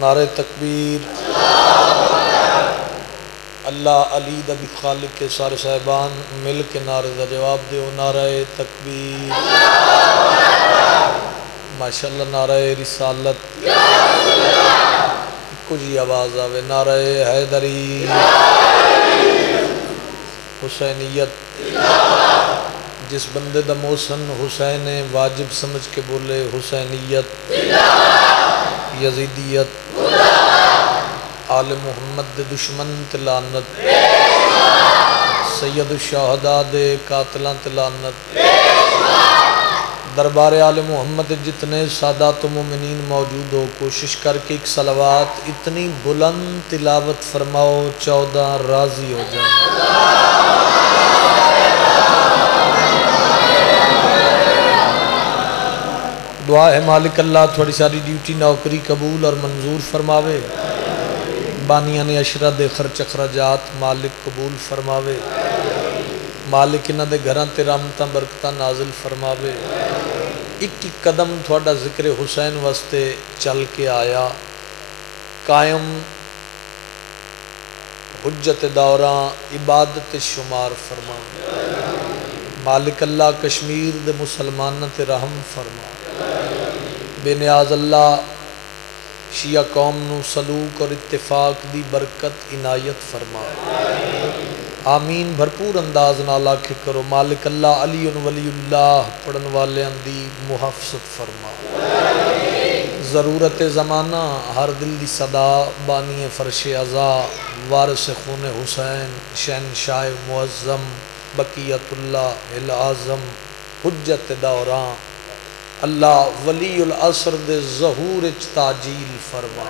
نعرہ تکبیر اللہ علی دا بھی خالق کے سارے صاحبان مل کے نعرے دا جواب دیو نعرہ تکبیر ماشاءاللہ نعرہ رسالت کچھ ہی آواز آوے نعرہ حیدری حسینیت جس بندے دا محسن حسین واجب سمجھ کے بولے حسینیت یزیدیت آل محمد دے دشمن تلانت سید الشہداء دے قاتلاں تلانت دربار آل محمد جتنے سادات و مومنین موجود ہو کوشش کر کے ایک صلوات اتنی بلند تلاوت فرماؤ 14 راضی ہو جائیں دعا ہے مالک اللہ تھوڑی ساری ڈیوٹی نوکری قبول اور منظور فرماوے بانیان عشرہ دے خرچ اخراجات مالک قبول فرماوے مالک انہ دے گھراں تے رحمتاں برکتاں نازل فرماوے ایک قدم تھوڑا ذکر حسین واسطے چل کے آیا قائم حجت دوراں عبادت شمار فرما مالک اللہ کشمیر دے مسلمانہ تے رحم فرما بے نیاز اللہ شیعہ قوم نو سلوک اور اتفاق دی برکت عنایت فرما آمین بھرپور انداز نال آکھے کرو مالک اللہ علی ولی اللہ پڑھن والے اندی محافظت فرما ضرورت زمانہ ہر دل دی صدا بانی فرش عزا وارث خون حسین شہنشاہ معظم بقیت اللہ العظم حجت دوراں اللہ ولی العصر دے ظہور تاجیل فرما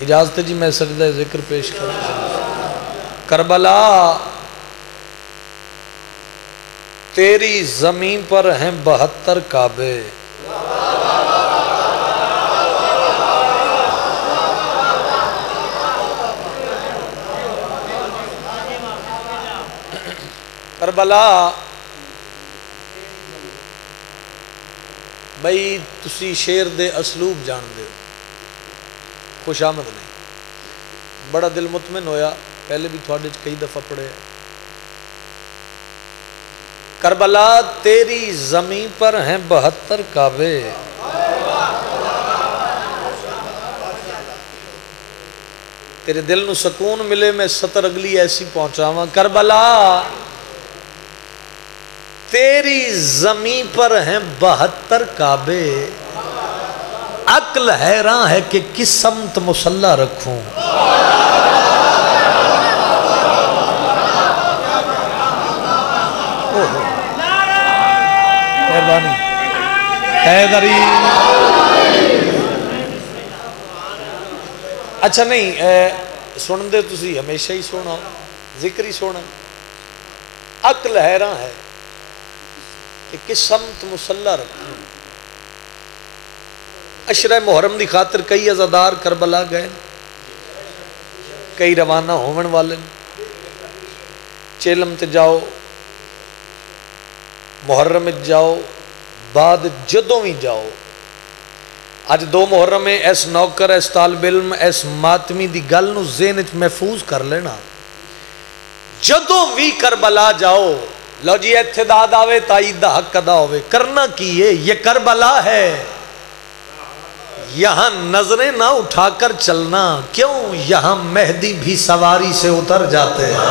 اجازت جی میں سجدہ ذکر پیش کروں کربلا تیری زمین پر ہیں 72 کعبے کربلا بھئی تسی شیر دے اسلوب جان دے خوش آمد نہیں بڑا دل مطمئن ہویا پہلے بھی تھوڑے کئی دفعہ پڑھے کربلا تیری زمین پر ہیں 72 کعبے تیرے دل نو سکون ملے میں سطر اگلی ایسی پہنچاواں کربلا تیری زمین پر ہیں 72 کعبے عقل حیران ہے کہ کس سمت مسلح رکھوں مہربانی حیدری اچھا نہیں سن دے تسی ہمیشہ ہی سونا ذکر ہی سونا عقل حیران ہے کہ کس سمت مسلح رکھوں عشرہ محرم دی خاطر کئی عزادار کربلا گئے کئی روانہ ہومن والے چیلم تے جاؤ محرم جاؤ بعد جدوں بھی جاؤ اج 2 محرم ایس نوکر ایس طالب علم ایس ماتمی دی گل نو ذہن محفوظ کر لینا جدوں بھی کربلا جاؤ لو جی اتداد آوے تائید دا حق ادا ہوئے کرنا کیے یہ کربلا ہے یہاں نظریں نہ اٹھا کر چلنا کیوں یہاں مہدی بھی سواری سے اتر جاتے ہیں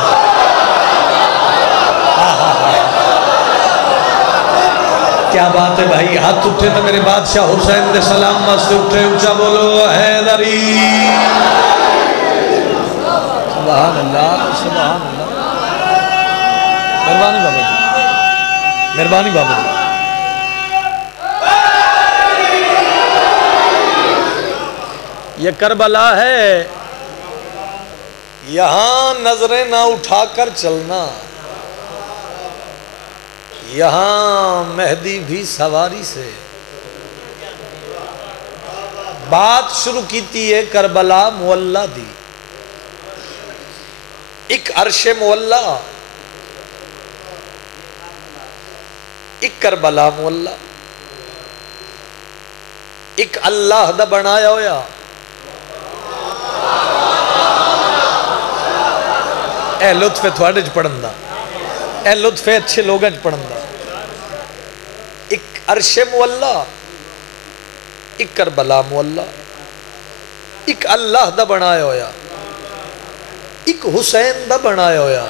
کیا بات ہے بھائی ہاتھ اٹھے تو میرے بادشاہ حسین دے سلام واسطے اٹھے اونچا بولو حیدری سبحان اللہ سبحان اللہ مہربانی بابا جی مہربانی بابا جی یہ کربلا ہے یہاں نظریں نہ اٹھا کر چلنا یہاں مہدی بھی سواری سے بات شروع کیتی ہے کربلا معلّہ دی ایک عرش معلّہ ایک کربلا معلّہ ایک اللہ دا بنایا ہویا اے لطف ہے تھوڑے چ پڑھن دا، اے لطف ہے اچھے لوگاں چ پڑھن دا۔ ایک عرش مولا، ایک کربلا مولا، ایک اللہ دا بنایا ہویا، ایک حسین دا بنایا ہویا۔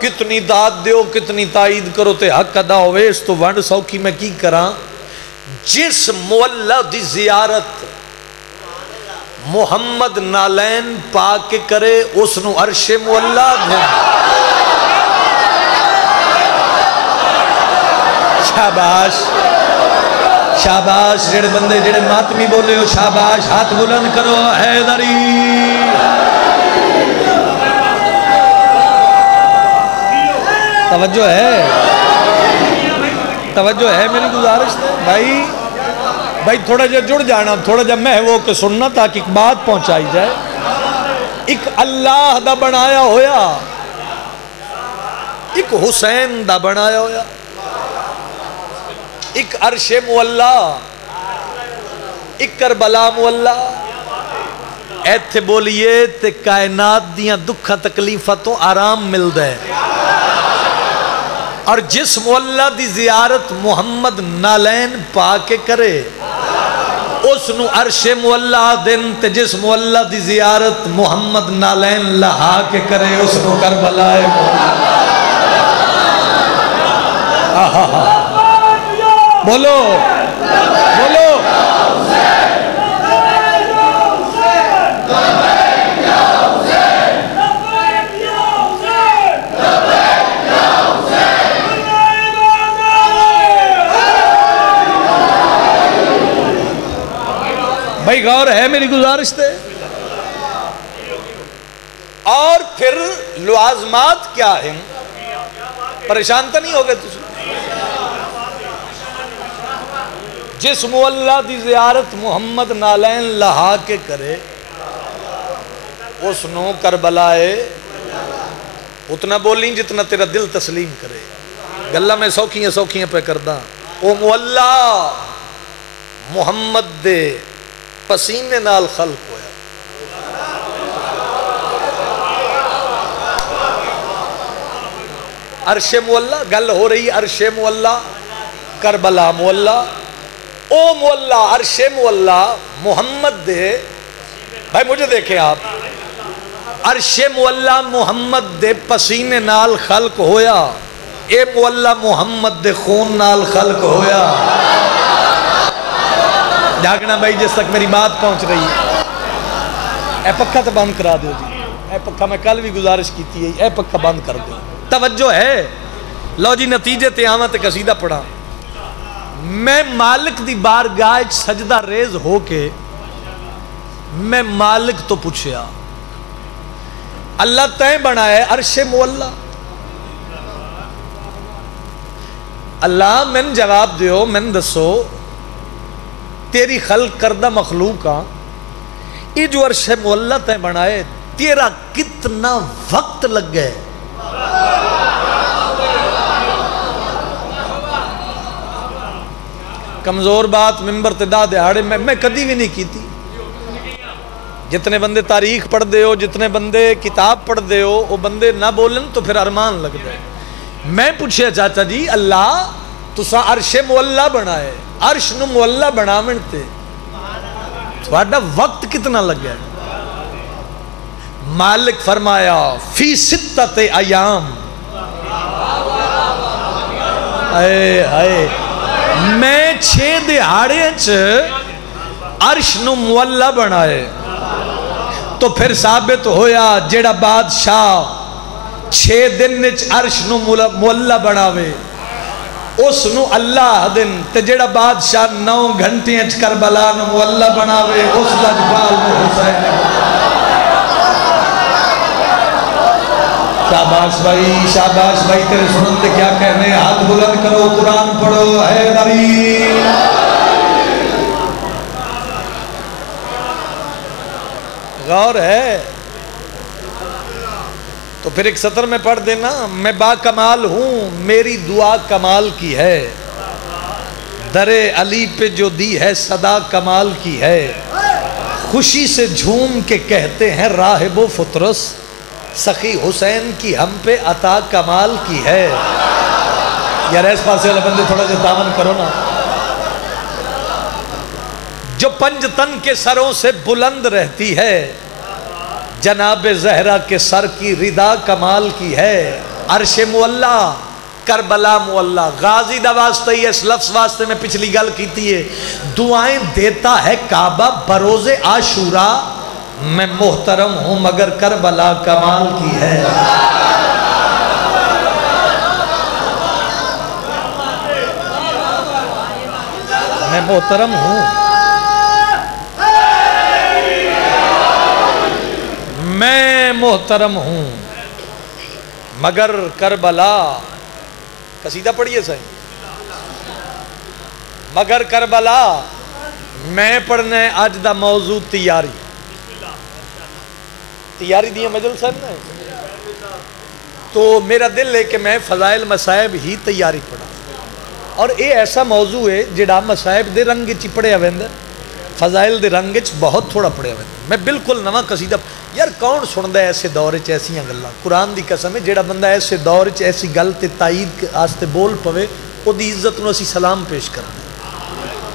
کتنی داد دیو کتنی تائید کرو تے حق ادا ہوئے، اس تو ونڈ سوکی میں کی کراں۔ جس مولا دی زیارت محمد نالین پا کے کرے اس نو عرش مولا دے۔ شاباش شاباش، جڑے بندے جڑے ماتمی بولے ہو شاباش، ہاتھ بلند کرو حیدری۔ توجہ ہے میری گزارش ہے بھائی تھوڑا جا جڑ جانا، تھوڑا جا میں وہ کہ سننا تاکہ ایک بات پہنچائی جائے۔ ایک اللہ دا بنایا ہویا، ایک حسین دا بنایا ہویا، ایک عرش مولا، ایک کربلا مولا۔ ایتھے بولیے تے کائنات دیاں دکھا تکلیفہ تو آرام مل دے۔ اور جس مولا دی زیارت محمد نالین پا کے کرے اس نو عرش مولا دن، تے جس مولا دی زیارت محمد نالین لہا کے کرے اس نو کربلا مولا۔ بولو بولو بھائی غور ہے میری گزارش تے۔ اور پھر لوازمات کیا ہیں؟ پریشان تو نہیں ہو گئے تجھے؟ جس مولا دی زیارت محمد نالین لہا کے کرے اس نو کربلائے اتنا بولیں جتنا تیرا دل تسلیم کرے۔ گلہ میں سوکھیاں پہ کردہ او مولا محمد دے پسینے نال خلق ہویا۔ عرش مولا گل ہو رہی، عرش مولا کربلا مولا، او مولا عرش مولا محمد دے۔ بھائی مجھے دیکھیں آپ، عرش مولا محمد دے پسینے نال خلق ہویا، اے مولا محمد دے خون نال خلق ہویا۔ جاگنا بھائی جس تک میری بات پہنچ رہی ہے۔ اے پکا تو بند کرا دو جی، اے پکا میں کل بھی گزارش کی تھی، اے پکا بند کر دو۔ توجہ ہے، لو جی نتیجے تے آواں تے قصیدہ پڑھا۔ میں مالک دی بارگاہ سجدہ ریز ہو کے میں مالک تو پوچھیا اللہ تائیں بنائے عرش مولا، اللہ من جواب دیو، من دسو تیری خلق کردہ مخلوقاں یہ جو عرش مولا تے بنائے تیرا کتنا وقت لگ گئے؟ کمزور بات ممبر تے دا دہاڑے میں کدی بھی نہیں کی تھی۔ جتنے بندے تاریخ پڑھ دے ہو، جتنے بندے کتاب پڑھ دے ہو، وہ بندے نہ بولن تو پھر ارمان لگ جائے۔ میں پوچھے چاچا جی اللہ تسا عرش مولا بنائے، عرش نو مولا بناون تے تھوڑا وقت کتنا لگ گیا؟ مالک فرمایا فی ستت ایام، میں 6 دہاڑے عرش نو مولا بنائے۔ تو پھر ثابت ہویا جیڑا بادشاہ 6 دن عرش نو مولا بناوے اس نو اللہ دن، تے جیڑا بادشاہ 9 گھنٹے کربلا نو مولا بناوے اس لجپال نو حسین۔ شاباش بھائی تیرے سنتے کیا کہنے، ہاتھ بلند کرو، قرآن پڑھو، حیدری۔ غور ہے تو پھر ایک سطر میں پڑھ دینا، میں با کمال ہوں میری دعا کمال کی ہے، در علی پہ جو دی ہے صدا کمال کی ہے، خوشی سے جھوم کے کہتے ہیں راہب و فطرس، سخی حسین کی ہم پہ عطا کمال کی ہے۔ یار اس پاسے والے بندے تھوڑا جا تعاون کرو نا۔ جو پنج تن کے سروں سے بلند رہتی ہے، جناب زہرا کے سر کی ردا کمال کی ہے۔ عرش معلا کربلا معلا، غازی دا واسطہ ہی اس لفظ واسطے میں پچھلی گل کیتی ہے، دعائیں دیتا ہے کعبہ بروز عاشورہ، میں محترم ہوں مگر کربلا کمال کی ہے۔ میں محترم ہوں، میں محترم ہوں مگر کربلا، قصیدہ پڑھئے صحیح، مگر کربلا میں پڑھنے آج دا موضوع تیاری دیا مجلس ہے نا، تو میرا دل ہے کہ میں فضائل مصائب ہی تیاری پڑھا، اور یہ ایسا موضوع ہے جڑا مصائب دے رنگ چی پڑھے ہوئے، فضائل دے رنگ چ بہت تھوڑا پڑھے ہوئے۔ میں بالکل نواں قصیدہ، یار کون سندا ہے ایسے دور چ ایسیاں گلاں، قرآن دی قسم ہے جڑا بندہ ایسے دور چ ایسی گل تے تائید آستے بول پوے، او دی عزت نو اسی سلام پیش کرنا۔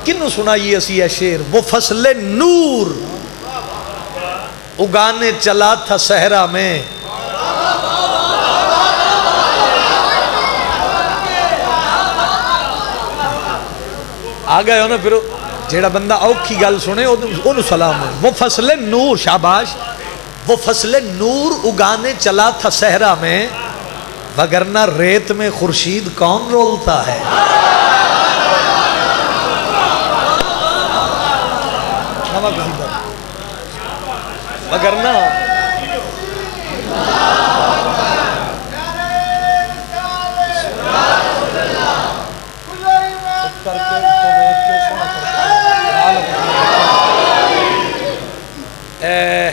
کنوں سنائیے اسی اے شعر، وہ فصل نور اگانے چلا تھا صحرا میں، آ گئے ہو نا پھر جیڑا بندہ اوکھی گل سنے انہوں سلام ہے۔ وہ فصل نور، شاباش، وہ فصل نور اگانے چلا تھا صحرا میں، وگرنہ ریت میں خورشید کون رولتا ہے۔ وگرنہ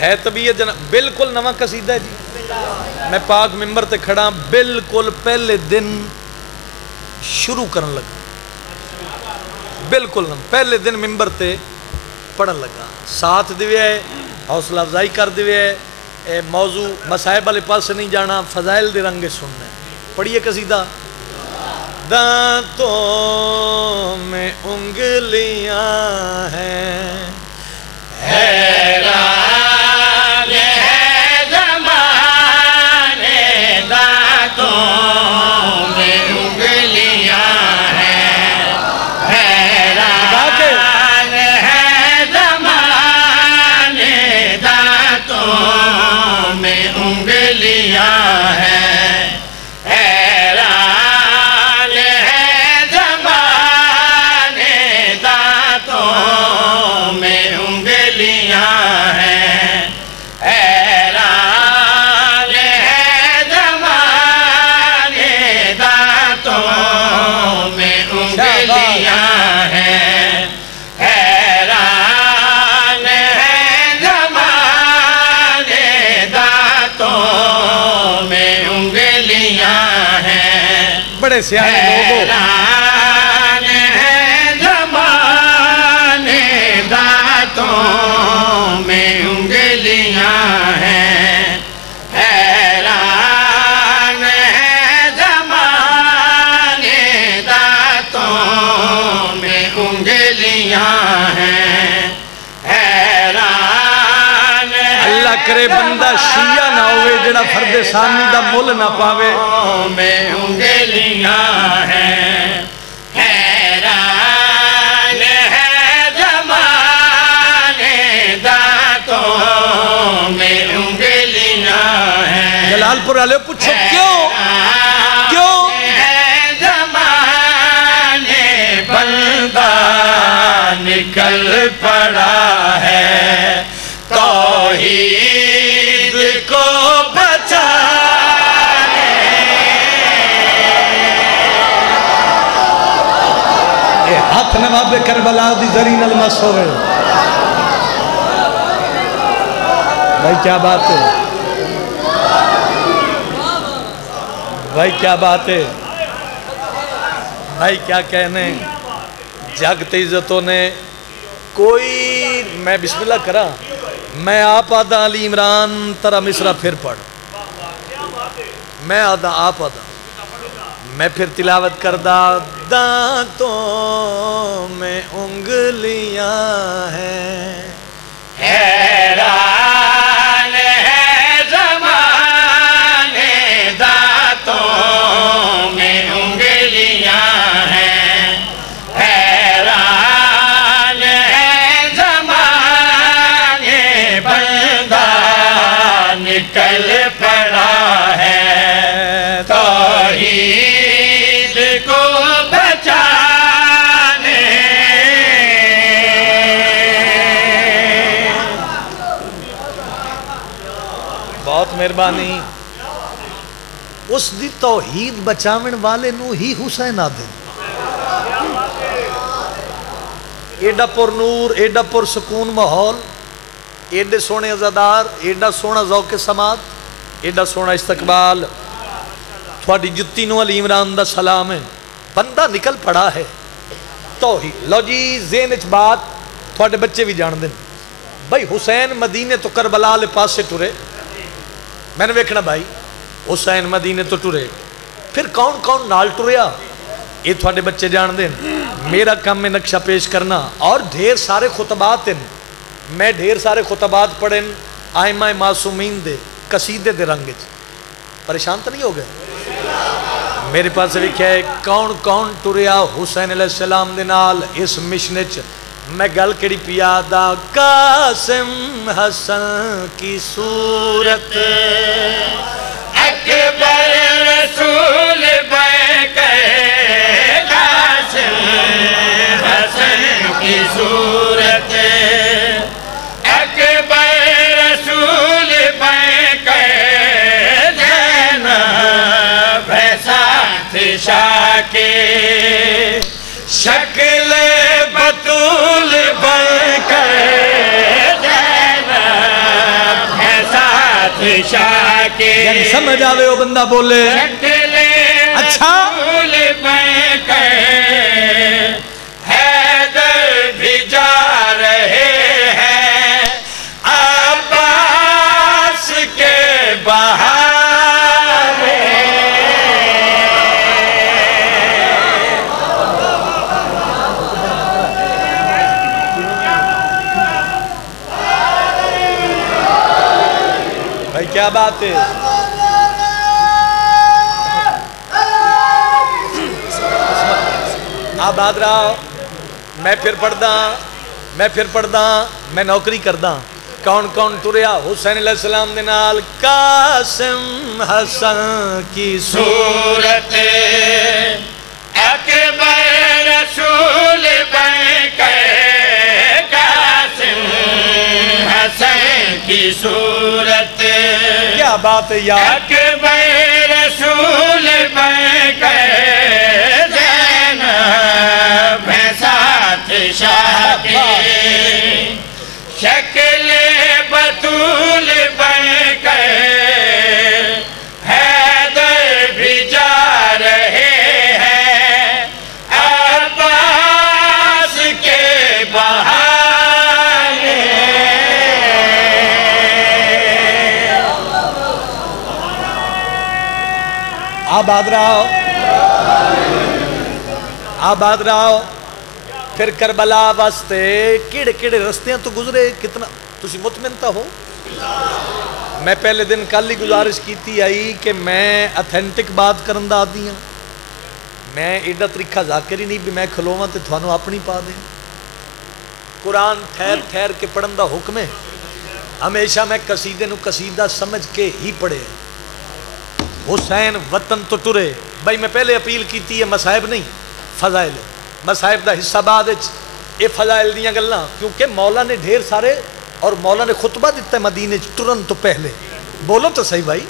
ہے طبیعت جناب، بالکل نواں قصیدہ ہے جی، میں پاک ممبر تے کھڑا بالکل پہلے دن شروع کرن لگا، بالکل پہلے دن ممبر تے پڑھن لگا، ساتھ دیوے ہے، حوصلہ افزائی کر دیوے ہے، موضوع مصائب والے پاس سے نہیں جانا، فضائل دے رنگے سننا ہے۔ پڑھیے قصیدہ، دانتوں میں انگلیاں ہیں، حیران بڑے سیانے لوگوں، حیران ہے زمانے دانتوں میں انگلیاں ہیں، حیران ہے زمانے دانتوں میں انگلیاں ہیں، حیران ہے۔ اللہ کرے بندہ شیعہ نہ ہوئے جڑا فرد ثانی دا مل نہ پاوے، میں انگلیاں ہیں، حیران ہے زمانے دانتوں میں انگلیاں ہیں۔ جلال پور والے پوچھو کیوں ہے زمانے بندہ نکل پڑا ہے توحید کو ہاتھ نواب کربلا دی زرین المس ہوئے۔ بھائی کیا بات ہے، بھائی کیا بات ہے، بھائی کیا کہنے، جگت عزتوں نے کوئی میں بسم اللہ کرا میں آپ آدھا علی عمران ترا مصرع پھر پڑھ میں آدھا آپ آدھا میں پھر تلاوت کردہ دانتوں میں انگلیاں ہیں حیران ہے زمانے دانتوں میں انگلیاں ہیں حیران ہے زمانے بندہ نکل پڑا ہے توحید کو بچانے بہت مہربانی اس دی توحید بچاون والے نو ہی حسین آدھے ایڈا پر نور ایڈا پر سکون ماحول ایڈے سونے عزادار ایڈا سونا ذوق سماعت ایڈا سونا استقبال تھوڑی جتی نو علی عمران دا سلام ہے بندہ نکل پڑا ہے توحید لو جی ذہن اچ بات تھوڑے بچے بھی جان دیں بھائی حسین مدینے تو کربلا لے پاس سے ٹرے میں نے ویکھنا بھائی حسین مدینے تو ٹرے پھر کون کون نال ٹریا یہ تھوڑے بچے جان دیں میرا کام میں نقشہ پیش کرنا اور ڈھیر سارے خطبات ہیں میں ڈھیر سارے خطبات پڑھیں آئمہ معصومین دے قصیدے دے رنگ پریشان تو نہیں ہو گئے میرے پاس لکھا ہے کون کون ٹریا حسین علیہ السلام دے نال اس مشن چ میں گل کڑی پیادا قاسم حسن کی صورت اکبر رسول بن کے قاسم حسن کی صورت اکبر رسول بن کے زینب ہے ساتھ شاہ کے شکل بطول بن کر زینب ہے ساتھ شاہ کے یعنی سمجھ آوے وہ بندہ بولے شکل اچھا بطول بن کر حیدر بھی جا رہے ہیں عباس کے بہارے بھائی کیا بات ہے آباد رہا میں پھر پڑھدا میں نوکری کردا کون کون ٹریا حسین علیہ السلام دے نال قاسم حسن کی صورت اکبر رسول بن کے قاسم حسن کی صورت کیا بات ہے یار اکبر رسول بن کے زینب ہے ساتھ شاہ کی شکل بطول بن کے حیدر بھی جا رہے ہیں عباس کے بہانے آباد رہو پھر کربلا واسطے کیڑے کیڑے رستیاں تو گزرے کتنا تسی مطمئن تا ہو میں پہلے دن کل ہی گزارش کیتی آئی کہ میں اتھینٹک بات کرن دا آدھی ہوں میں ایڈا طریقہ ذاکر ہی نہیں بھی میں کھلواں تے تھانوں اپنی پا دیں قرآن ٹھہر کے پڑھن دا حکم ہے ہمیشہ میں قصیدے نو قصیدہ سمجھ کے ہی پڑھے حسین وطن تو ٹرے بھائی میں پہلے اپیل کیتی ہے مصائب نہیں فضائل مصائب دا حصہ بعد اے فضائل دیاں گلاں کیونکہ مولا نے ڈھیر سارے اور مولا نے خطبہ دیتا ہے مدینے ٹرن تو پہلے بولو تو صحیح بھائی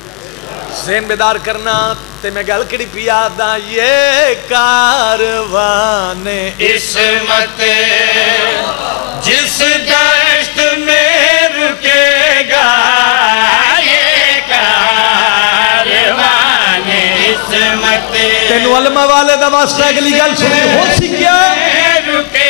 ذہن بیدار کرنا تے میں گل کڑی پیادا یہ کاروان عصمت جس دشت میں رکے گا یہ کاروان عصمت تینو علماء والے دا واسطہ اگلی گل سنی ہو سی کیا رکے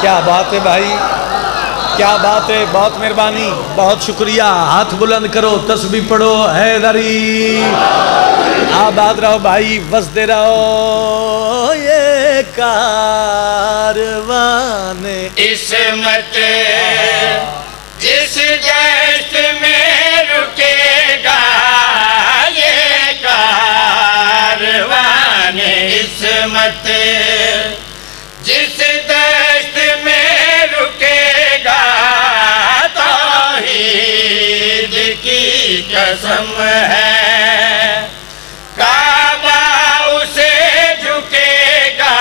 کیا بات ہے بھائی، کیا بات ہے، بہت مہربانی، بہت شکریہ. ہاتھ بلند کرو، تسبیح پڑھو، حیدری. آباد رہو بھائی، وسدے رہو. یہ کاروان عصمت جس دشت میں رکے گا، یہ کاروان عصمت جس دشت میں رکے گا، توحید کی قسم ہے، کعبہ اسے جھکے گا.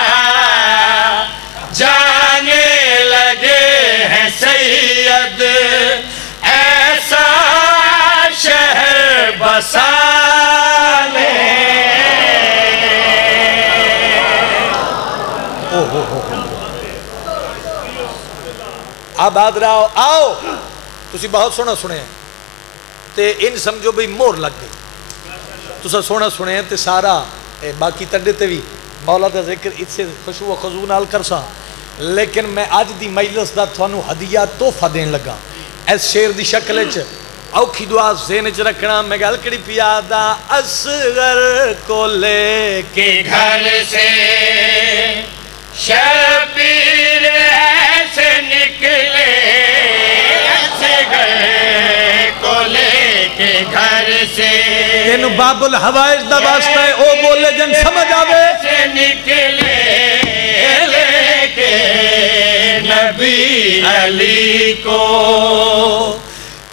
جانے لگے ہیں سید ایسا شہر بسانے. آباد رہو. آؤ، تسی بہت سونا سنے ہیں تے ان سمجھو بھئی مور لگ گئی. تسا سونا سنے ہیں تے سارا باقی تڈے تے بھی مولا دا ذکر اس سے خشوع و خضوع نال کرسا، لیکن میں آج دی مجلس دا تھانو ہدیہ تحفہ دین لگا اس شعر دی شکل وچ. اوکھی دعا ذہن وچ رکھنا. میں گل کڑی پیادا اصغر کو لے کہ گھر سے شبیر ایسے نکلے، اصغر کو لے کے گھر سے تینو باب الحوائج دا واسطہ ہے، او بولے جن سمجھ آوے. سے نکلے لے کے نبی علی کو،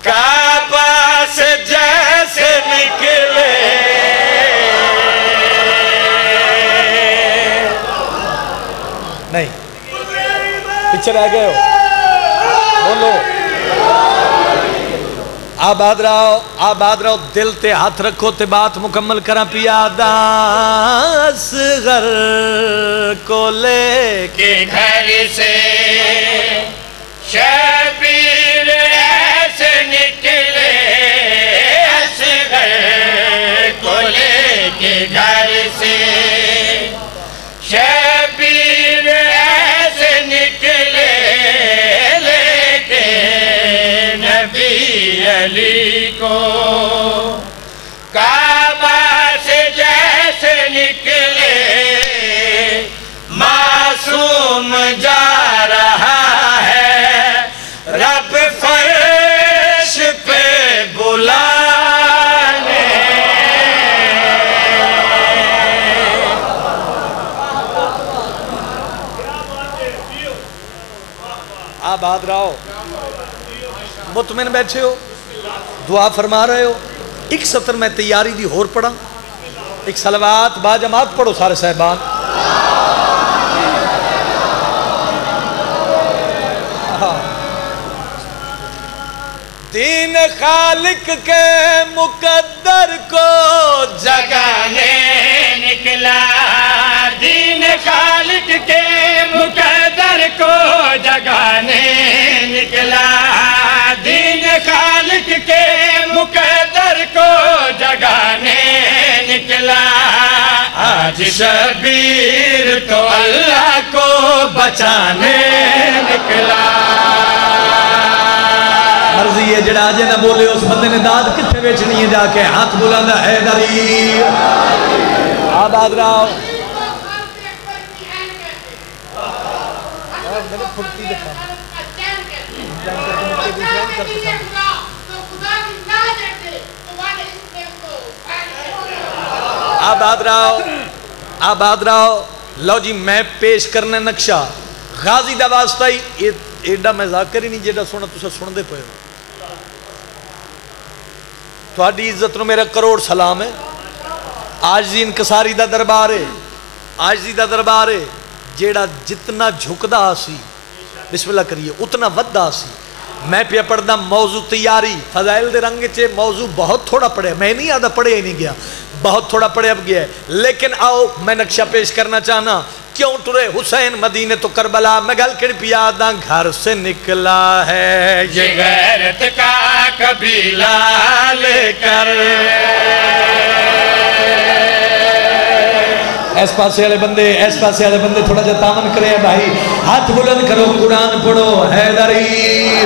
کعبہ سے جیسے نکلے. نہیں پیچھے رہ گئے ہو، بولو. آباد رہو، آباد رہو. دل تے ہاتھ رکھو تے بات مکمل کرا. پیادا اصغر کو لے کہ گھر سے شبیر ایسے نکلے، اصغر کو لے کے گھر سے شبیر ایسے نکلے، لے کے نبی علی کو، کعبہ سے جیسے نکلے. معصوم جا رہا ہے رب فرش پہ بلانے. آباد رہو. مطمئن بیٹھے ہو، دعا فرما رہے ہو. ایک سطر میں تیاری دی ہور پڑھا، ایک صلوات با جماعت پڑھو سارے صاحبان. دین خالق کے مقدر کو جگانے نکلا، دین خالق کے مقدر کو جگانے نکلا، دین خالق کے مقدر کو جگانے نکلا. آج شبیر تو اللہ کو بچانے نکلا. مرضی ہے جڑا آجے نہ بولے اس بندے نے داد کتنے بیچنی ہے. جا کے ہاتھ بلند حیدری. آباد رہو. آباد رہو، آباد رہو. لو جی میں پیش کرنے نقشہ غازی دا واسطہ ہی ایڈا میں ذاکر ہی نہیں جیڈا سونا تسا سن دے پئے ہو. تھوڑی عزت نو میرا کروڑ سلام ہے. آجزی انکساری دا دربار ہے، آجزی دا دربار ہے. جیڑا جتنا جھکدا آسی، بسم اللہ کریے، اتنا ودہ آسی. میں پیا پڑھدا موضوع تیاری فضائل دے رنگ چے موضوع بہت تھوڑا پڑھے. میں نہیں آدھا پڑھے ہی نہیں گیا، بہت تھوڑا پڑھے اب گیا ہے. لیکن آؤ میں نقشہ پیش کرنا چاہنا. کیوں ٹرے حسین مدینے تو کربلا. میں گل کڑ پیادا گھر سے نکلا ہے یہ غیرت کا قبیلہ لے کر اس پاسے والے بندے تھوڑا جا تامن کریں بھائی ہاتھ بلند کرو قرآن پڑھو حیدری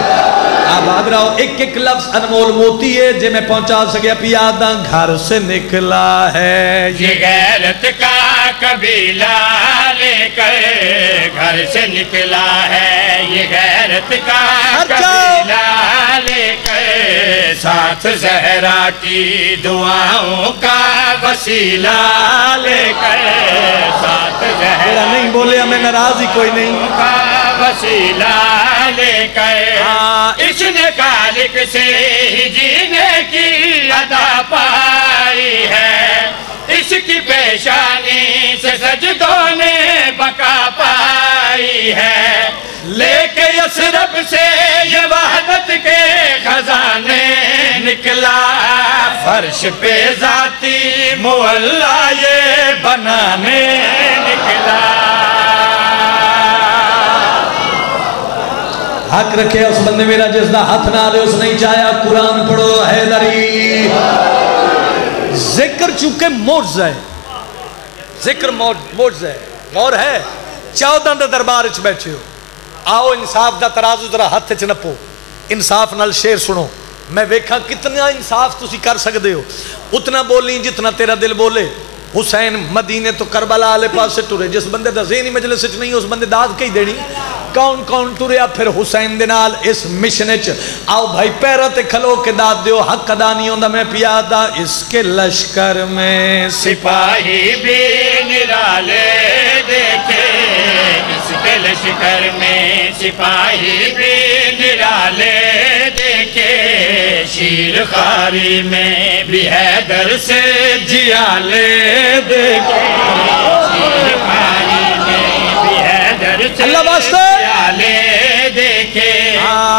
آباد رہو ایک ایک لفظ انمول موتی ہے جے میں پہنچا سکیا پیادہ گھر سے نکلا ہے یہ غیرت کا قبیلہ لے کر گھر سے نکلا ہے یہ غیرت کا قبیلہ لے کر ساتھ زہرا کی دعاؤں کا وسیلہ لے کر ساتھ زہرا نہیں بولے ہمیں ناراض ہی کوئی نہیں کا وسیلہ لے کر اس نے خالق سے ہی جینے کی عطا پائی ہے اس کی پیشانی سے سجدوں نے بقا پائی ہے لے کے یسرب سے یہ وحدت کے خزانے نکلا فرش پہ ذاتی مولا یہ بنانے نکلا حق رکھے اس بندے میرا جس دا ہاتھ نہ دے اس نہیں چاہیا قرآن پڑھو حیدری ذکر چونکہ موجزہ ہے ذکر موجزہ ہے غور ہے 14 دربار اچھ بیٹھے ہو آؤ انصاف دا ترازو ذرا ہاتھ اچھ نپو انصاف نال شیر سنو میں ویکھا کتنا انصاف تسی کر سکتے ہو اتنا بولیں جتنا تیرا دل بولے حسین مدینے تو کربلا آلے پاس سے ٹورے جس بندے دا ذہنی مجلس اچھ نہیں اس بندے داد کئی دینی کون کون ٹوریا پھر حسین دنال اس مشن اچھ آؤ بھائی پیرت کھلو کے داد دیو حق ادا نہیں ہوندہ میں پیادہ اس کے لشکر میں سپاہی بھی نرالے دیکھے اس کے لشکر میں سپاہی بھی نرالے دیکھے شیر خاری میں بھی حیدر سے جیالے دیکھے شیر خاری میں بھی حیدر سے جیالے دیکھے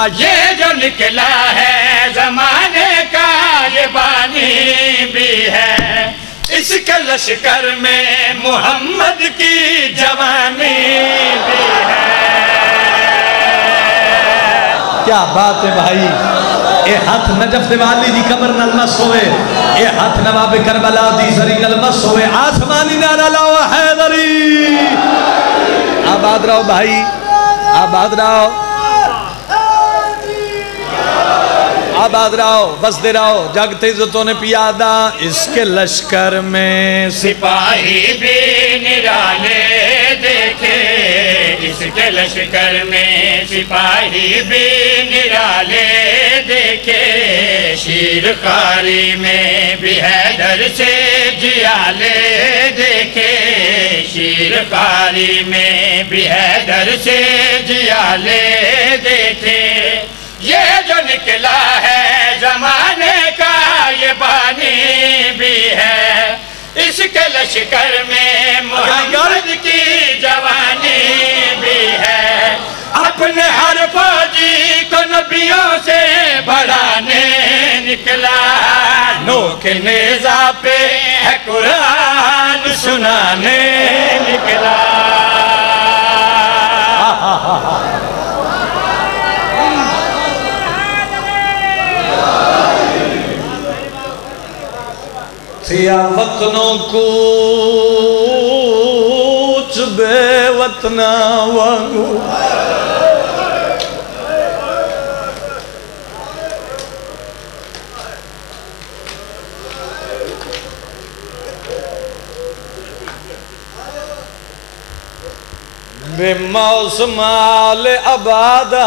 یہ جو نکلا ہے زمانے کا یہ بانی بھی ہے اس کے لشکر میں محمد کی جوانی بھی ہے کیا بات ہے بھائی اے ہاتھ نجف دیوالی دی کمر نلمس ہوئے اے ہاتھ نواب کربلا دی زری نلمس ہوئے آسمانی نارا لاؤ حیدری آباد رہو بھائی آباد رہو آباد رہو بسدے رہو جگتے عزتوں نے پیادہ اس کے لشکر میں سپاہی بھی نرالے دیکھے اس کے لشکر میں سپاہی بھی نرالے دیکھے شیر خاری میں بھی حیدر سے جیالے دیکھے شیر خاری میں بھی حیدر سے جیالے دیکھے یہ جو نکلا ہے زمانے کا یہ بانی بھی ہے اس کے لشکر میں محمد کی جوانی بھی ہے اپنے ہر فوجی کو نبیوں سے بڑھانے نکلا نوک نیزہ پہ ہے قرآن سنانے نکلا سیاہ وطنوں کوچ بے وطنہ وانگو بے موسم آل عبادہ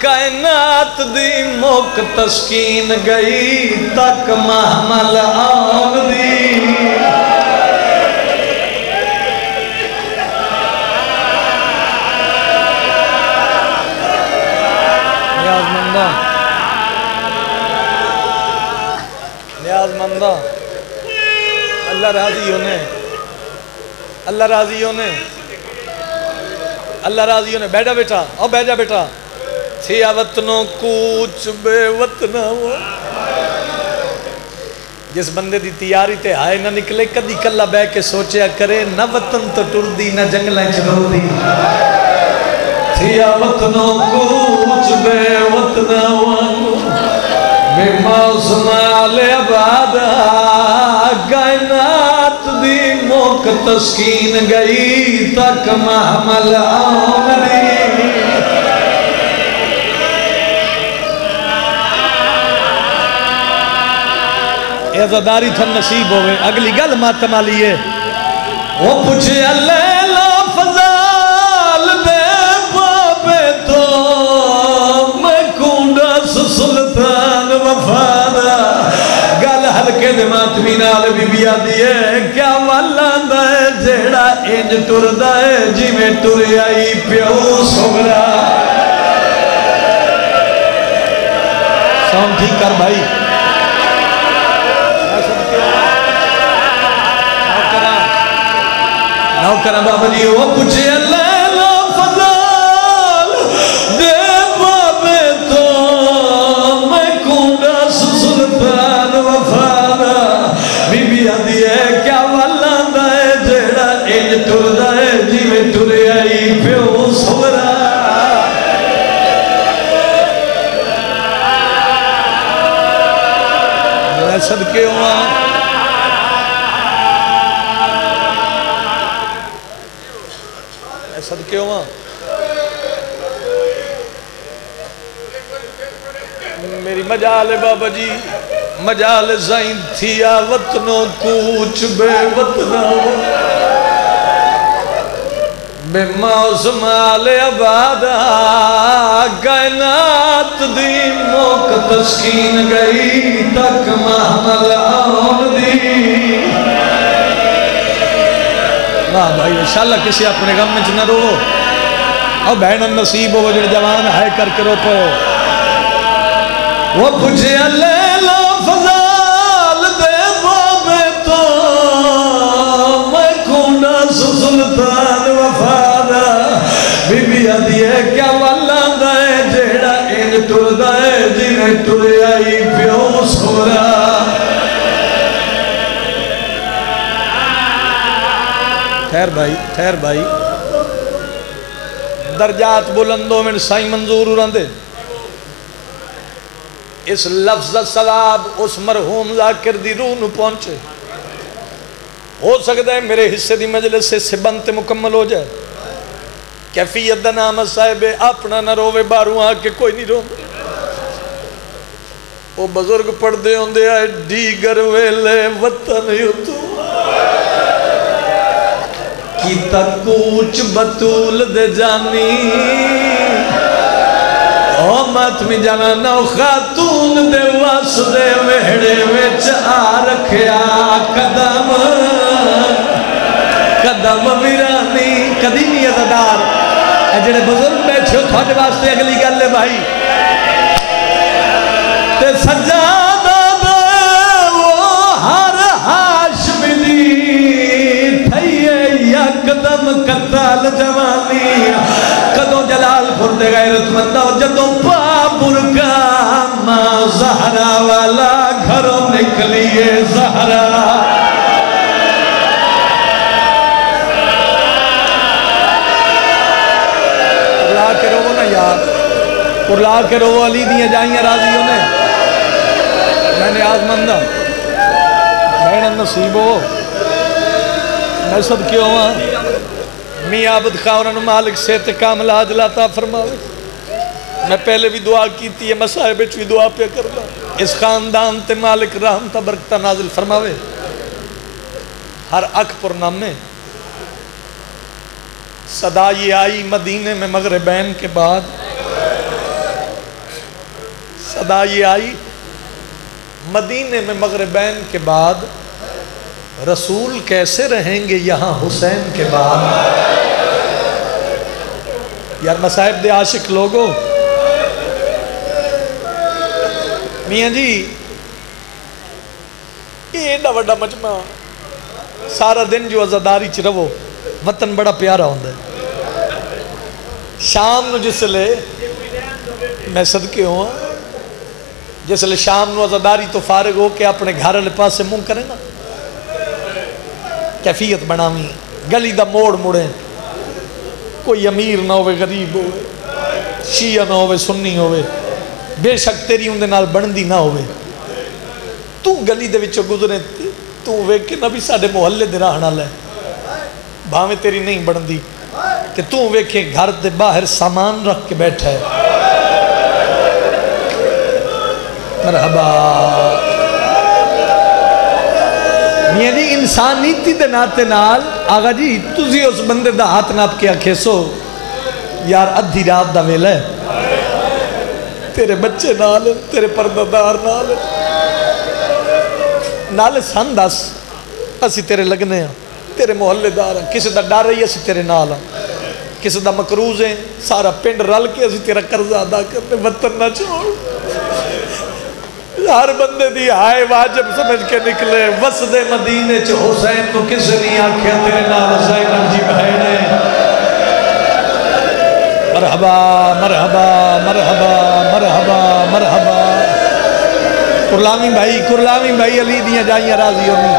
کائنات دی موک تسکین گئی تک محمل آن دی نیاز مندہ اللہ راضی ہونے اللہ راضی ہونے اللہ راضی ہونے بیٹھا بیٹھا او بیٹھا بیٹھا سیاہ وطنوں کوچ بے وطنہ وہ جس بندے دی تیاری تے آئے نہ نکلے کدی کلا بے کے سوچیا کرے نہ وطن تو ٹر دی نہ جنگلیں چلو دی سیاہ وطنوں کوچ بے وطنہ وہ مال عباد کائنات دی موک تسکین گئی تک محمل آن دی عزاداری تھا نصیب ہوئے اگلی گل ماتم آلیے وہ پوچھے لیلا فضال دے بابے تو میں کونڈا سلطان وفادا گل ہلکے دے ماتمی نال بی بیا دیئے کیا والان دائے جیڑا انج ٹر دائے جی میں ٹر آئی پیو سغرا ساؤنڈ ٹھیک کر بھائی کرنا بابا جی وہ پوچھے لیلا فضال دے بابے تو میں کونڈا سلطان وفادا بی بی آدھی ہے کیا والان دائے جیڑا انج ٹر دائے جی میں ٹر آئی پیو سغرا میں صدقے ہوا صدقے ہوا میری مجال بابا جی مجال زائن تھیا وطنوں کوچ بے وطنوں بے موسم آل عبادہ کائنات دی موک تسکین گئی تک محمل آن دی واہ بھائی انشاءاللہ کسی اپنے غم میں نہ رو اور بہن نصیب ہو جو جوان ہے کر کے رو پو وہ پوچھے لیلا فضال دے بابے تو میں کونڈا سلطان وفادا بی بی آدھی ہے کیا والان دائے جیڑا ان ٹر دائے جنہیں ٹر آئی پیو سورا خیر بھائی درجات بلندوں میں سائیں منظور رہندے اس لفظ ثواب اس مرحوم ذاکر دی روح نو پہنچے ہو سکتا ہے میرے حصے دی مجلس سے بنت مکمل ہو جائے کیفیت دا نام صاحب اپنا نہ روے باروں آ کے کوئی نہیں رو وہ بزرگ پڑھ دے ہوں دے آئے دیگر ویلے وطن یتو کی تکوچ بطول دے جانی او ماتمی جانا نو خاتون دے واس دے ویڑے ویچ آ رکھیا قدم ویرانی قدیمی عزادار اے جڑے بزرگ بیٹھے ہو تھوڑے واسطے اگلی گل لے بھائی تے سجادہ دے وہ ہر ہاشمی دی قدم قتال جوانی قدوں جلال پور دے غیرت مندہ جدوں پاپور کا ماں زہرہ والا گھروں نکلیے زہرہ قرلا کے رو نا یار قرلا کے رو علی دیئے جائیں راضیوں نے میں نے آزمندہ بہن نصیب ہو میں صدقے ہوا میاں عبد خاورن مالک سے کامل عاجلہ عطا فرماوے میں پہلے بھی دعا کی تھی مسائب بھی دعا پہ کرنا اس خاندان تے مالک رحمت برکتہ نازل فرماوے ہر اک پر نامے صدا یہ آئی مدینے میں مغربین کے بعد صدا یہ آئی مدینے میں مغربین کے بعد رسول کیسے رہیں گے یہاں حسین کے بعد یار مصائب دے عاشق لوگو میاں جی یہ ایڈا وڈا مجمع سارا دن جو عزاداری چ رہو وطن بڑا پیارا ہوندہ ہے شام نو جس لے میں صدقے ہوں جس لے شام نو عزاداری تو فارغ ہو کے اپنے گھر لے پاس سے منہ کریں نا کیفیت بناویں گلی دا موڑ مڑیں کوئی امیر نہ ہوئے غریب ہوئے شیعہ نہ ہوئے سنی ہوئے بے شک تیری اندے نال بندی نہ ہوئے تو گلی دے وچوں گزرے تو ویکھ کے نبی ساڈے محلے دے رہن والا ہے بھاویں تیری نہیں بندی کہ تو ویکھے گھر دے باہر سامان رکھ کے بیٹھا ہے مرحبا میاں جی انسانیتی دے ناتے نال آغا جی تُسی اس بندے دا ہاتھ ناپ کے آکھے سو یار ادھی رات دا ویلا ہے تیرے بچے نال تیرے پردہ دار نال سن دس اسی تیرے لگنے ہیں تیرے محلے دار ہیں کسی دا ڈر رہی اسی تیرے نال ہیں کسی دا مقروض ہیں سارا پنڈ رل کے اسی تیرا قرض ادا کرتے وطن نہ چھوڑ ہر بندے دی ہائے واجب سمجھ کے نکلے وسد مدینے چ حسین کو کس نہیں آکھیا تیرے نال زینب جی بہنے مرحبا مرحبا مرحبا مرحبا مرحبا کرلامی بھائی علی دیاں جائیاں راضی ہونی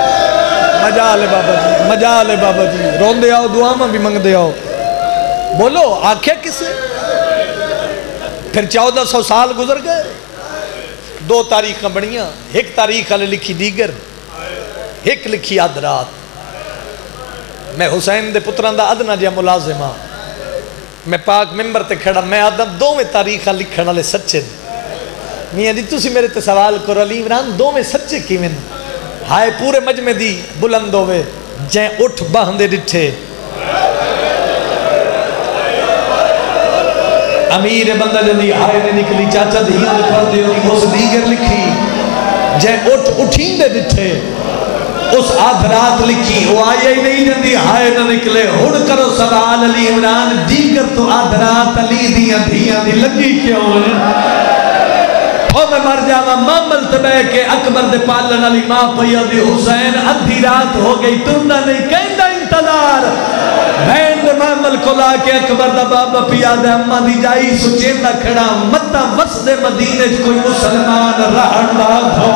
مجال بابا جی رون دے آؤ دعا میں بھی منگ دے آؤ بولو آکھے کسے پھر 1400 سال گزر گئے 2 تاریخاں بڑیاں ایک تاریخ والے لکھی دیگر ایک لکھی آدھ رات میں حسین دے پتران دا ادنا جا ملازم ہاں میں پاک ممبر تے کھڑا میں آدم 2 تاریخاں لکھن والے سچے میاں جی تسی میرے تے سوال کرو علی عمران 2 سچے کیویں ہائے پورے مجمع دی بلند ہوئے جیں اٹھ باندے ڈٹھے امیر بندہ جدی ہائے نے نکلی چاچا دھیاں دے پردے ہوئی اس دیگر لکھی جیں اٹھ اٹھیں دے ڈٹھے اس آدھ رات لکھی وہ آئے ہی نہیں جندی ہائے نہ نکلے ہڑ کرو سوال علی عمران دیگر تو آدھ رات علی دھیاں دی لگی کیوں ہے او میں مر جاوا مامل تبے کے اکبر دے پالن علی ماں پیا دی حسین ادھی رات ہو گئی ترنا نہیں کہندہ انتظار بین دے مامل کو لا کے اکبر دا بابا پیا دے اممہ دی جائی سچیندہ کھڑا متہ وسط مدینے کوئی مسلمان رہن دا دھو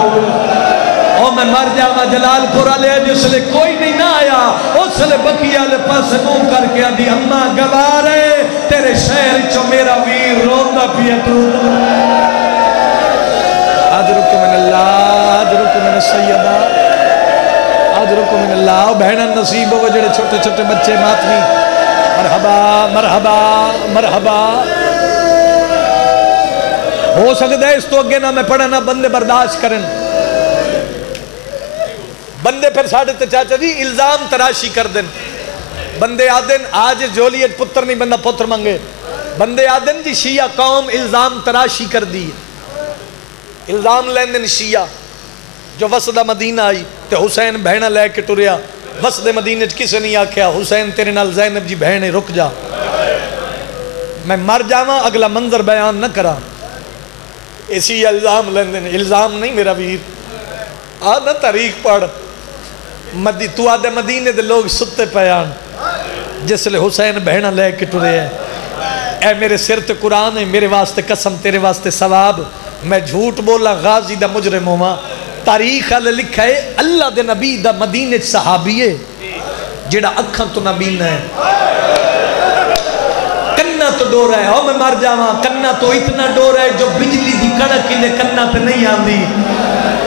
او میں مر جاوا جلال پورا لے جس لے کوئی نہیں نہ آیا اس لے بقیہ لے پاس منہ کر کے دی اممہ گوارے تیرے شہر چو میرا ویر روندہ پیا تو آجرکو من اللہ آجرکو من السیدہ آجرکو من اللہ بہنہ نصیب ہو جڑے چھوٹے چھوٹے بچے ماتمی مرحبا مرحبا مرحبا ہو سکتا ہے اس تو اگے نہ میں پڑھنا بندے برداشت کریں بندے پھر ساڑھے تے چاچا جی الزام تراشی کر دیں بندے آدن آج جولیت پتر نہیں بندہ پتر منگے بندے آدن جی شیعہ قوم الزام تراشی کر دی الزام لیندن شیعہ جو وسط مدینہ آئی تے حسین بہنہ لے کے ٹریا وسط مدینہ کسے نہیں آکھیا حسین تیرے نال زینب جی بہنے رک جا میں مر جاواں اگلا منظر بیان نہ کرا اسی الزام لیندن الزام نہیں میرا ویر آدھا تاریخ پڑھ تو آدھے مدینے دے لوگ ستے پیان جس لے حسین بہنہ لے کے ٹرے ہیں اے میرے سر تے قرآن ہے میرے واسطے قسم تیرے واسطے ثواب میں جھوٹ بولا غازی دا مجرم ہوا تاریخ آلے لکھا ہے اللہ دے نبی دا مدینہ صحابی ہے جڑا اکھاں تو نبی نہ ہے کنہ تو ڈور ہے او میں مر جاواں کنہ تو اتنا ڈور ہے جو بجلی دی کڑک انہیں کنہ تے نہیں آندی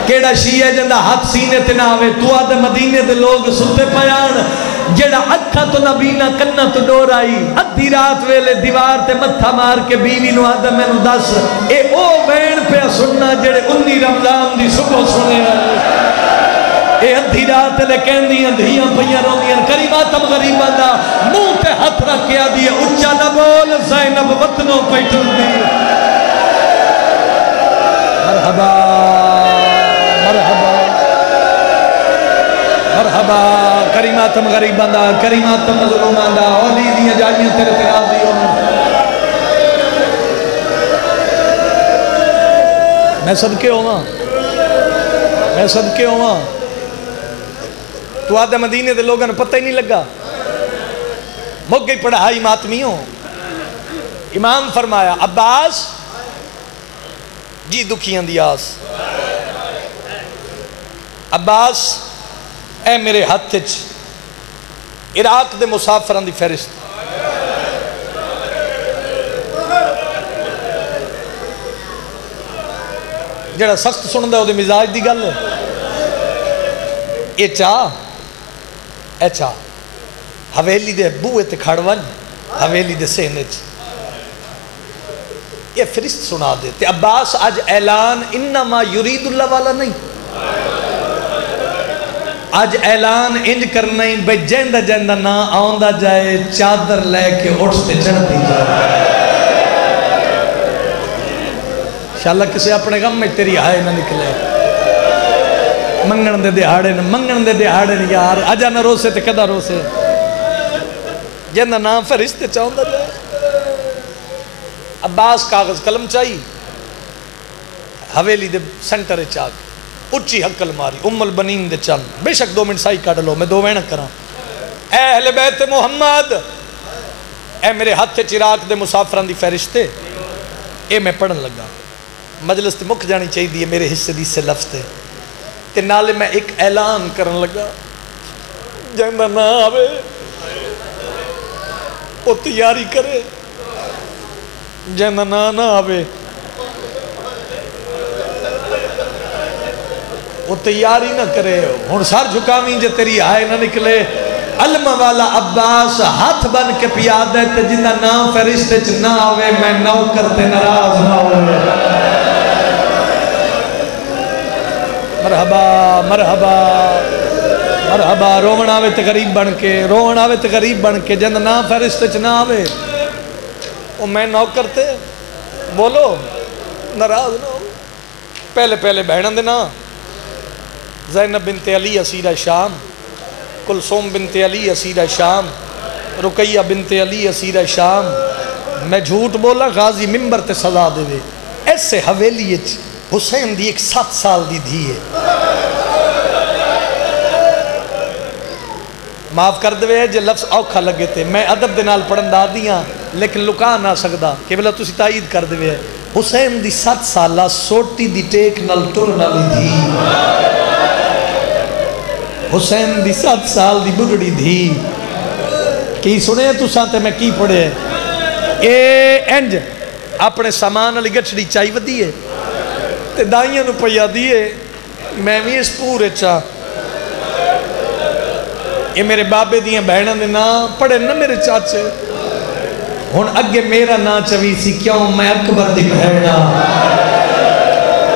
کیڑا شیعہ جندہ ہاتھ سینے تے نہ آوے تو آدھے مدینے دے لوگ ستے پیان جڑا اکھا تو نبینا کنہ تو ڈور آئی ادھی رات ویلے دیوار تے متھا مار کے بیوی نو آدھا میں نو دس اے او بین پہ سننا جڑے 19 رمضان دی صبح سنے اے ادھی رات لے کہندیاں دھیاں پہیاں روندیاں کریماتم غریبہ دا منہ تے ہتھ رکھیا دیا اچھا نہ بول زینب وطنوں پیٹھن دی مرحبا مرحبا مرحبا کریماتم غریبان دا کریماتم مظلومان دا اولی دیاں جائیاں تیرے ترازی ہوں میں صدقے ہوا تو آدھے مدینے دے لوگاں پتہ ہی نہیں لگا مک گئی پڑھائی ماتمیوں امام فرمایا عباس جی دکھیاں دیاس عباس اے میرے ہاتھ عراق دے مسافران دی فہرست جڑا سخت سنن دا او دے مزاج دی گل ہے اے چاہ حویلی دے بوئے تے کھڑ ون حویلی دے سینے چ یہ فرشت سنا دیتے عباس آج اعلان انما یرید اللہ والا نہیں آج اعلان انج کرنا ہی بے جیندہ جیندہ نہ آندہ جائے چادر لے کے اٹھتے چڑھتی جائے انشاءاللہ کسی اپنے غم میں تیری آئے نہ نکلے منگن دے دہاڑے نے یار آجا نہ روسے تے کدہ روسے جیندہ نام فرشتے چاہندہ جائے عباس کاغذ قلم چاہی حویلی دے سنٹر چاک اچھی حقل ماری ام البنین دے چم بے شک 2 منٹ سائی کاٹ لو میں 2 وینک کرا اے اہل بیت محمد اے میرے ہاتھ چراغ دے مسافران دی فہرشتے اے میں پڑھن لگا مجلس تے مک جانی چاہی دی میرے حصے دی سے لفظ تے نالے میں ایک اعلان کرن لگا جہندہ نہ آوے وہ تیاری کرے جہندہ نہ آوے وہ تیاری نہ کرے ہون سار جھکاویں جے تیری آئے نہ نکلے علم والا عباس ہاتھ بن کے پیادہ تے جنہ نام فرشتے چ نہ آوے میں نو کرتے ناراض نہ ہوئے مرحبا مرحبا مرحبا رومن آوے تے غریب بن کے جنہ نام فرشتے چ نہ آوے وہ میں نو کرتے بولو ناراض نہ ہو پہلے بہنوں دے نا زینب بنت علی اسیرہ شام کلثوم بنت علی اسیرہ شام رقیہ بنت علی اسیرہ شام میں جھوٹ بولا غازی ممبر تے سزا دے دے ایسے حویلی حسین دی ایک 7 سال دی دھی ہے معاف کر دے جے لفظ اوکھا لگے تے میں ادب دے نال پڑھن دا دیاں لیکن لکا نہ سکدا کہ بلا تسی تائید کر دے حسین دی 7 سالہ سوٹی دی ٹیک نال ٹرن والی دھی حسین دی 7 سال دی بگڑی دھی کی سنے تو سانتے میں کی پڑھے اے انج اپنے سامان علی گچڑی چاہی ودیے تے دائیاں نو پیا دیے میں بھی اس پورے چاہ یہ میرے بابے دیاں بہنوں نے نا پڑھے نا میرے چاچے ہون اگے میرا نا چوی سی کیوں میں اکبر دی بہنا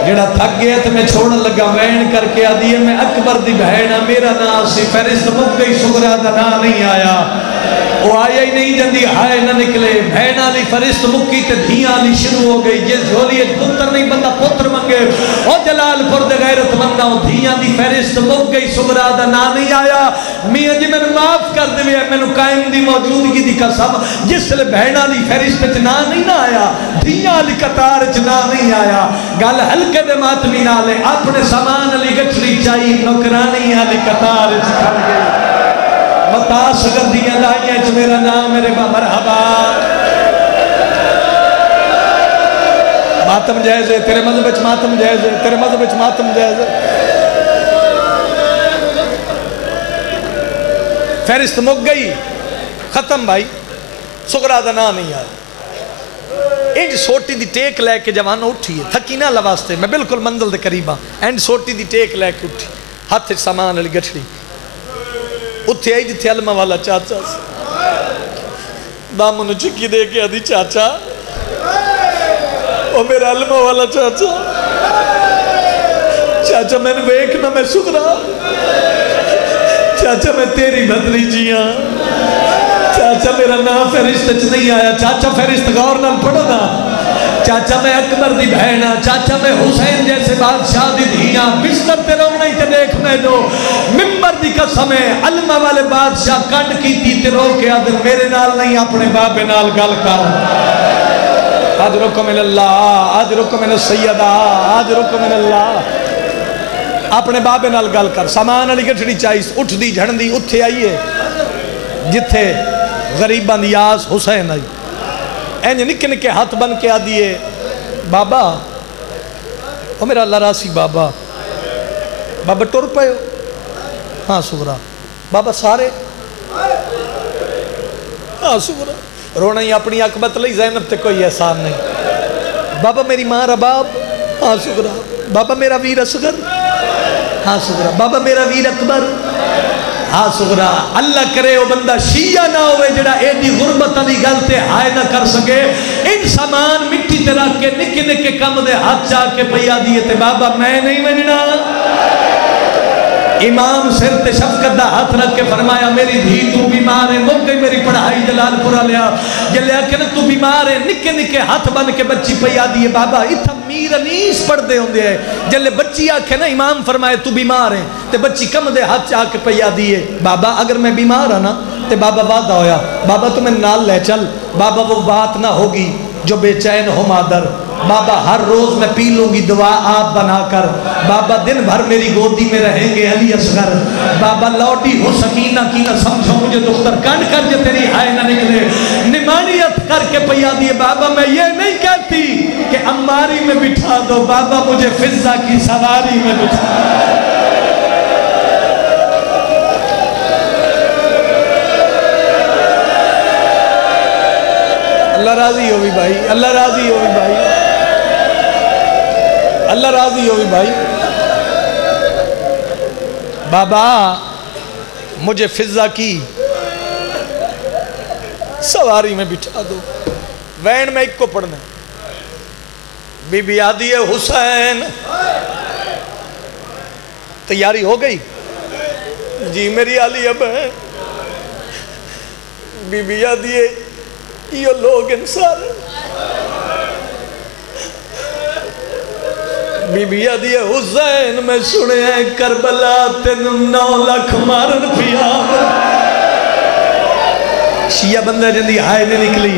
جڑا تھک گیا تو میں چھوڑن لگا وین کر کے آدھی ہے میں اکبر دی بہنا میرا نا سی فہرست مک گئی سگرہ دا نا نہیں آیا وہ آیا ہی نہیں جندی ہائے نہ نکلے بہنا لی فرست مکی تے دھیاں لی شروع ہو گئی جس جھولی ایک پتر نہیں بندہ پتر منگے او جلال پر دے غیرت مندہ دھیاں دی فرست مک گئی سگرہ دا نا نہیں آیا میاں جی میں نے معاف کر دے میں نے قائم دی موجودگی دی قسم جس لئے بہنا لی فرست چ نا نہیں نہ آیا دھیاں لی قطار چ نا نہیں آیا گل ہلکے دے ماتمی نالے اپنے سامان علی گچھلی چاہی نوکرانی علی قطار چ کھڑ گئی متا شگر دیا دائیاں چ میرا نام میرے مرحبا ماتم جائز ہے تیرے مذہب اچ ماتم جائز ہے تیرے مذہب اچ ماتم جائز ہے فہرست مک گئی ختم بھائی سگرہ دا نا نہیں آیا انج سوٹی دی ٹیک لے کے جوانوں اٹھی ہے تھکی نہ لواستے میں بالکل منزل دے قریبا انج سوٹی دی ٹیک لے کے اٹھی ہاتھ سامان علی گچھڑی اتھے آئی جتھے علمہ والا چاچا دامنو چکی دے کے آدھی چاچا او میرا علمہ والا چاچا چاچا میں نے ویکنا میں سکرا چاچا میں تیری بدلی جیاں چاچا میرا نام فہرست چ نہیں آیا چاچا فہرست غور نہ پڑھو نا چاچا میں اکبر دی بہنا چاچا میں حسین جیسے بادشاہ دی دھیاں بستر تے رو نہیں تے دیکھ میں جو ممبر دی قسم ہے علمہ والے بادشاہ کنڈ کی تھی تے رو کے آدھر میرے نال نہیں اپنے بابے نال گل کر آج رکو من اللہ آج رکو من السیدہ آج رکو من اللہ اپنے بابے نال گل کر سامان علی گٹھڑی چاہیس اٹھ دی جھڑ دی اتھے آئیے جتھے غریبان دی آس حسین آئی اینج نکے نکے ہاتھ بن کے آدھیے بابا او میرا اللہ راسی بابا بابا ٹور پائے ہو ہاں سگرہ بابا سارے ہاں سگرہ رونا ہی اپنی اکبت لئی زینب تے کوئی احسان نہیں بابا میری ماں رباب ہاں سگرہ بابا میرا ویر اصغر ہاں سغرا بابا میرا ویر اکبر ہاں سغرا اللہ کرے وہ بندہ شیعہ نہ ہوئے جڑا ایڈی غربت علی گلتے ہائے نہ کر سکے ان سامان مٹی تے رکھ کے نکے نکے کم دے ہاتھ چاہ کے پیا دیئے تے بابا میں نہیں مننا امام سر تے شفقت دا ہاتھ رکھ کے فرمایا میری دھی تو بیمار ہے مک گئی میری پڑھائی جلال پورا لیا یہ لیا کہ تو بیمار ہے نکے نکے ہاتھ بن کے بچی پیا دیئے بابا اتھا میر انیس پڑھ دے ہوں دے ہے جلے بچی آکھے نا امام فرمائے تو بیمار ہے تے بچی کم دے ہاتھ چاہ کے پیا دیئے بابا اگر میں بیمار ہاں نا تے بابا وعدہ ہویا بابا تمہیں نال لے چل بابا وہ بات نہ ہوگی جو بے چین ہو مادر بابا ہر روز میں پی لوں گی دعا آپ بنا کر بابا دن بھر میری گودی میں رہیں گے علی اصغر بابا لوٹی ہو سکینہ کی نہ سمجھو مجھے دختر کانڈ کر جو تیری ہائے نہ نکلے نمانیت کر کے پیا دیے بابا میں یہ نہیں کہتی کہ اماری میں بٹھا دو بابا مجھے فضہ کی سواری میں بٹھا اللہ راضی ہوئی بھائی اللہ راضی ہوئی بھائی اللہ راضی ہوئی بھائی بابا مجھے فضہ کی سواری میں بٹھا دو وین میں ایک کو پڑھنا بی بی آدھی ہے حسین تیاری ہو گئی جی میری آلی اب ہے بی بی آدھی ہے یہ لوگ انسان بی بی آدھی ہے حسین میں سنے ہیں کربلا 9 لاکھ مارن پیا شیعہ بندہ جندی ہائے نے نکلی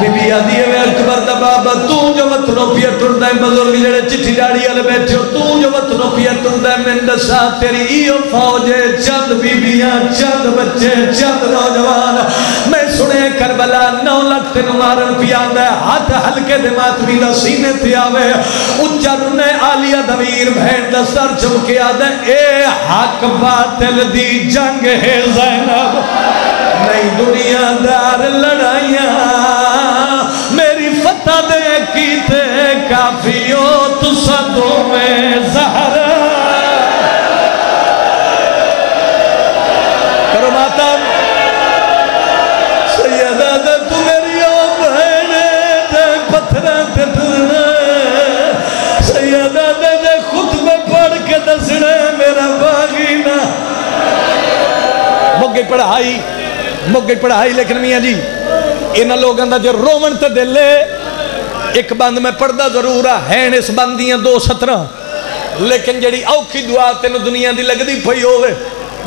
بی بی آدھی ہے اکبر دا بابا تو جو وطنوں پیا ٹردہ ہے بزرگ جڑے چٹھی ڈاڑی والے بیٹھے ہو تو جو وطنوں پیا ٹردہ ہے من دسا تیری ایو فوجے چند بی بیاں چند بچے چند نوجوان میں سنے کربلا 9 لاکھ تینو مارن پیا ہے ہاتھ ہلکے دمات میرا سینے تھی آوے اچھر نے آلیہ دویر بھین دا سر چمکے آدھے اے حق باطل دی جنگ ہے زینب نئی دنیا دار لڑائیاں میری فتح دے کیتے کافیوں تو صدوں میں زہرا کرو ماتم سیدہ دے تو میری او بہنے دے پتھرہ تے دھرنے سیدہ دے خطبہ پڑھ کے دسنے میرا باغینہ مگئی پڑھائی لیکن میاں جی انہاں لوگاں دا جو رومن تے دلے ایک بند میں پڑھدا ضرور ہے اس بندیاں 2 سطرہ لیکن جڑی اوکھی دعا تینو دنیا دی لگ دی پئی ہوئے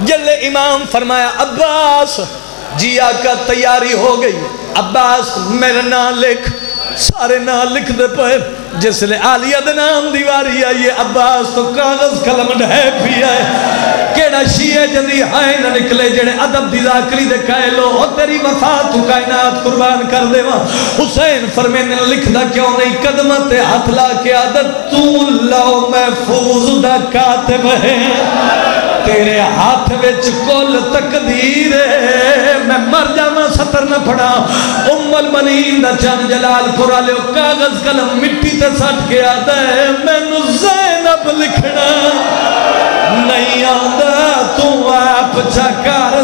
جلے امام فرمایا عباس جی آقا تیاری ہو گئی عباس میرا نام لکھ سارے نام لکھ دے پہ جس لئے آلیہ دے نام دیواری آئیے عباس تو کاغذ قلم ڈھے پی آئے کیڑا شیعہ جدی ہائے نہ نکلے جڑے عدب دی ذاکری دے کہے لو او تیری وفات تو کائنات قربان کر دے وہاں حسین فرمینے لکھ دا کیوں نہیں قدمت ہاتھ لا کے عادت تو لو محفوظ دا کاتب ہے تیرے ہاتھ وچ کل تقدیر ہے میں مر جاما سطر نہ پڑا المنین دا چند جلال پورا لے کاغذ قلم مٹی تے سٹ کے آتا ہے میں نو زینب لکھنا نہیں آدھا تو آپ چکار